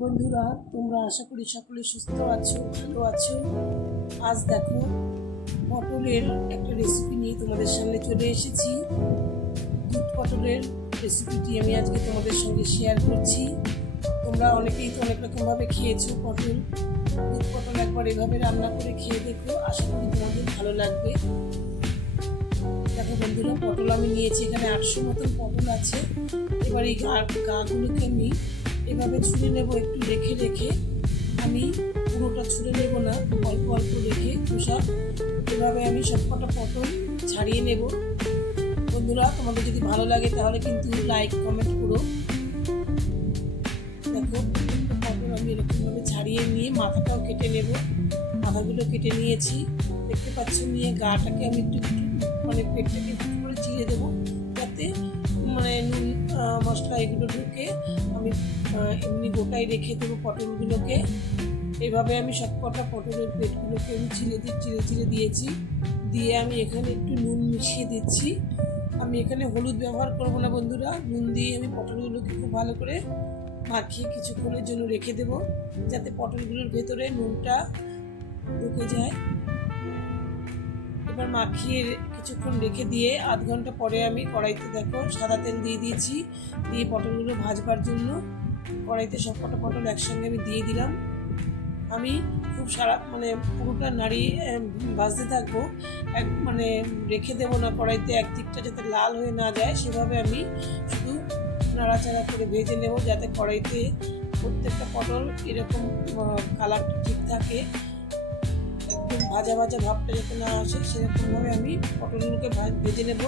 বন্ধুরা, তোমরা আশা করি সকলে সুস্থ আছো, ভালো আছো। আজ দেখো পটলের একটা রেসিপি নিয়ে তোমাদের সামনে চলে এসেছি। দুধ পটলের রেসিপিটি আমি আজকে তোমাদের সঙ্গে শেয়ার করছি। তোমরা অনেকেই তো অনেক রকমভাবে খেয়েছো পটল। দুধ পটল একবার এভাবে রান্না করে খেয়ে দেখো, আশা করি তোমাদের ভালো লাগবে। দেখো বন্ধুরা, পটল আমি নিয়েছি, এখানে 800 মতন পটল আছে। এবার এই গাগুলোকে আমি এভাবে ছুঁড়ে নেব, একটু রেখে রেখে। আমি পুরোটা ছুঁড়ে নেব না, অল্প অল্প রেখে খোসা। এভাবে আমি সবকটা পটল ছাড়িয়ে নেব। বন্ধুরা, তোমাদের যদি ভালো লাগে তাহলে কিন্তু লাইক কমেন্ট করো। দেখো পটল আমি এরকমভাবে ছাড়িয়ে নিয়ে মাথাটাও কেটে নেব। মাথাগুলো কেটে নিয়েছি, দেখতে পাচ্ছ। নিয়ে গাটাকে আমি একটু মানে পেটটাকে একটু করে চিড়ে দেবো, যাতে মানে নুন মশলা এগুলো ঢুকে। আমি এমনি গোটাই রেখে দেবো পটলগুলোকে। এভাবে আমি সবকটা পটলের পেটগুলোকে আমি চিড়ে দিয়েছি। দিয়ে আমি এখানে একটু নুন মিশিয়ে দিচ্ছি। আমি এখানে হলুদ ব্যবহার করবো না বন্ধুরা। নুন দিয়ে আমি পটলগুলোকে খুব ভালো করে মাখিয়ে কিছুক্ষণের জন্য রেখে দেবো, যাতে পটলগুলোর ভেতরে নুনটা ঢুকে যায়। এবার মাখিয়ে কিছুক্ষণ রেখে দিয়ে আধ ঘন্টা পরে আমি কড়াইতে দেখো সাদা তেল দিয়ে দিয়েছি। দিয়ে পটলগুলো ভাজবার জন্য কড়াইতে সবকটা পটল একসঙ্গে আমি দিয়ে দিলাম। আমি খুব মানে পুরোটা নাড়িয়ে ভাজতে থাকবো, মানে রেখে দেবো না কড়াইতে, একদিকটা যাতে লাল হয়ে না যায় সেভাবে আমি শুধু নাড়াচাড়া করে ভেজে নেব, যাতে কড়াইতে প্রত্যেকটা পটল এরকম কালারটা ঠিক থাকে। একদম ভাজা ভাজা ভাবটা যাতে না আসে সেরকমভাবে আমি পটলগুলোকে ভেজে নেব।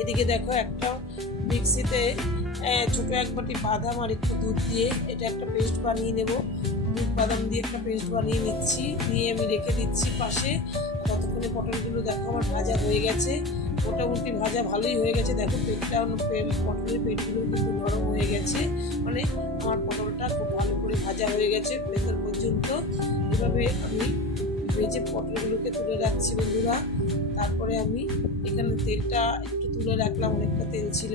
এদিকে দেখো একটা মিক্সিতে ছোটো এক বাটি বাদাম আর একটু দুধ দিয়ে এটা একটা পেস্ট বানিয়ে নেব। দুধ বাদাম দিয়ে একটা পেস্ট বানিয়ে নিচ্ছি, নিয়ে আমি রেখে দিচ্ছি পাশে। ততক্ষণে পটলগুলো দেখো আমার ভাজা হয়ে গেছে, মোটামুটি ভাজা ভালোই হয়ে গেছে। দেখো পটলের পেটগুলো কিন্তু নরম হয়ে গেছে, মানে আমার পটলটা খুব ভালো করে ভাজা হয়ে গেছে ভেতর পর্যন্ত। এভাবে আমি ভেজে পটলগুলোকে তুলে রাখছি বন্ধুরা। তারপরে আমি এখানে তেলটা একটু তুলে রাখলাম, অনেকটা তেল ছিল।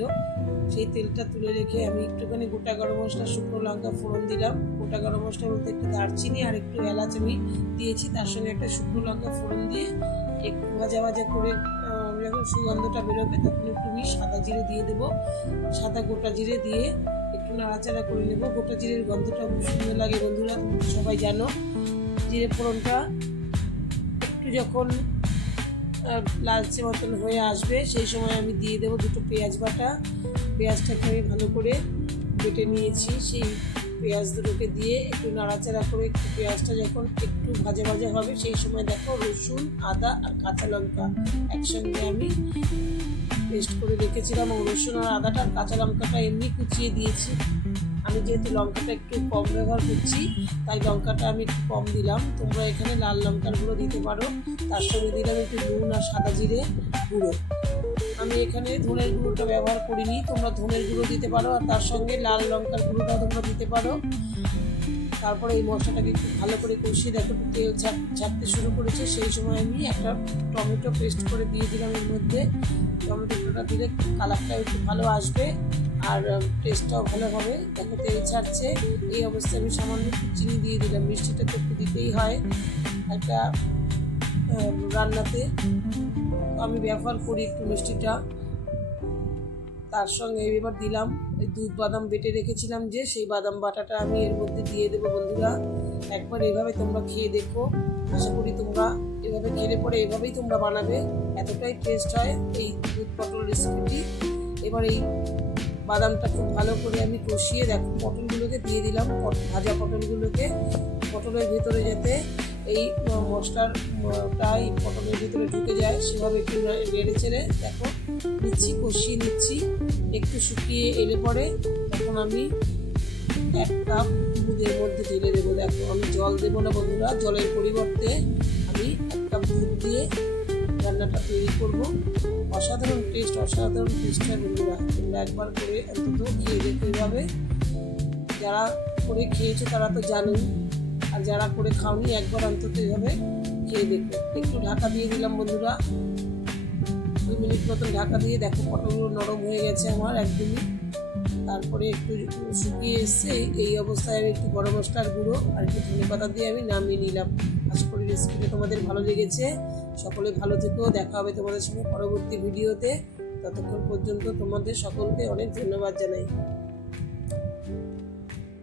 সেই তেলটা তুলে রেখে আমি একটুখানি গোটা গরম মশলা, শুকনো লঙ্কা ফোড়ন দিলাম। গোটা গরম মশলা বলতে একটু দারচিনি আর একটু এলাচ আমি দিয়েছি, তার সঙ্গে একটা শুকনো লঙ্কা ফোড়ন দিয়ে একটু ভাজা ভাজা করে যখন সুগন্ধটা বেরোবে তখন একটু আমি সাদা জিরে দিয়ে দেবো। সাদা গোটা জিরে দিয়ে একটু নাড়াচাড়া করে নেবো। গোটা জিরের গন্ধটা খুব সুন্দর লাগে বন্ধুরা, তোমরা সবাই জানো। জিরে ফোড়নটা একটু যখন লালচে মতন হয়ে আসবে সেই সময় আমি দিয়ে দেবো দুটো পেঁয়াজ বাটা। পেঁয়াজটাকে আমি ভালো করে বেটে নিয়েছি, সেই পেঁয়াজ দুটোকে দিয়ে একটু নাড়াচাড়া করে একটু পেঁয়াজটা যখন একটু ভাজা ভাজা হবে সেই সময় দেখো রসুন, আদা আর কাঁচা লঙ্কা একসঙ্গে আমি পেস্ট করে রেখেছিলাম। রসুন আর আদাটা আর কাঁচা লঙ্কাটা এমনি কুচিয়ে দিয়েছি। আমি যেহেতু লঙ্কাটা একটু কম ব্যবহার করছি তাই লঙ্কাটা আমি একটু কম দিলাম। তোমরা এখানে লাল লঙ্কার গুঁড়ো দিতে পারো। তার সঙ্গে দিলাম একটু নুন আর সাদা জিরে গুঁড়ো। আমি এখানে ধনের গুঁড়োটা ব্যবহার করিনি, তোমরা ধনের গুঁড়ো দিতে পারো, আর তার সঙ্গে লাল লঙ্কার গুঁড়োটাও তোমরা দিতে পারো। তারপরে এই মশলাটাকে একটু ভালো করে কষিয়ে দেখো তেল ছাড়তে শুরু করেছে, সেই সময় আমি একটা টমেটো পেস্ট করে দিয়ে দিলাম এর মধ্যে। টমেটোটা দিলে কালারটাও একটু ভালো আসবে আর টেস্টটাও ভালো হবে। দেখো তেল ছাড়ছে, এই অবস্থায় আমি সামান্য একটু চিনি দিয়ে দিলাম। মিষ্টিটা তো একটু দিতেই হয় একটা রান্নাতে, আমি ব্যবহার করি একটু মিষ্টিটা। তার সঙ্গে এবার দিলাম ওই দুধ বাদাম বেটে রেখেছিলাম যে, সেই বাদাম বাটাটা আমি এর মধ্যে দিয়ে দেবো বন্ধুরা। একবার এভাবে তোমরা খেয়ে দেখো, আশা করি তোমরা এভাবে খেলে পরে এভাবেই তোমরা বানাবে, এতটাই টেস্ট হয় এই দুধ পটল রেসিপিটি। এবার এই বাদামটা খুব ভালো করে আমি কষিয়ে দেখো পটলগুলোকে দিয়ে দিলাম। ভাজা পটলগুলোকে পটলের ভেতরে যাতে এই মশলাটাই পটলের ভিতরে ঢুকে যায় সেভাবে একটু নেড়ে চেড়ে দেখো কষিয়ে নিচ্ছি। একটু শুকিয়ে এলে পরে তখন আমি 1 কাপ দুধের মধ্যে ঢেলে দেবো। দেখো আমি জল দেবো না বন্ধুরা, জলের পরিবর্তে আমি 1 কাপ দুধ দিয়ে রান্নাটা তৈরি করবো। অসাধারণ টেস্ট হয় বন্ধুরা, তোমরা একবার করে অন্তত খেয়ে দেখতে পাবে। যারা করে খেয়েছো তারা তো জানোই, আর যারা করে খাওনি একবার অন্তত এভাবে খেয়ে দেখো। একটু ঢাকা দিয়ে দিলাম বন্ধুরা, 2 মিনিট মতন ঢাকা দিয়ে দেখো পটলগুলো নরম হয়ে গেছে আমার একদমই। তারপরে একটু শুকিয়ে এসছে, এই অবস্থায় আমি একটু গরম মশলার গুঁড়ো আর একটু ধনেপাতা দিয়ে আমি নামিয়ে নিলাম। আশা করি রেসিপিটা তোমাদের ভালো লেগেছে। সকলে ভালো থেকো, দেখা হবে তোমাদের সঙ্গে পরবর্তী ভিডিওতে। ততক্ষণ পর্যন্ত তোমাদের সকলকে অনেক ধন্যবাদ জানাই।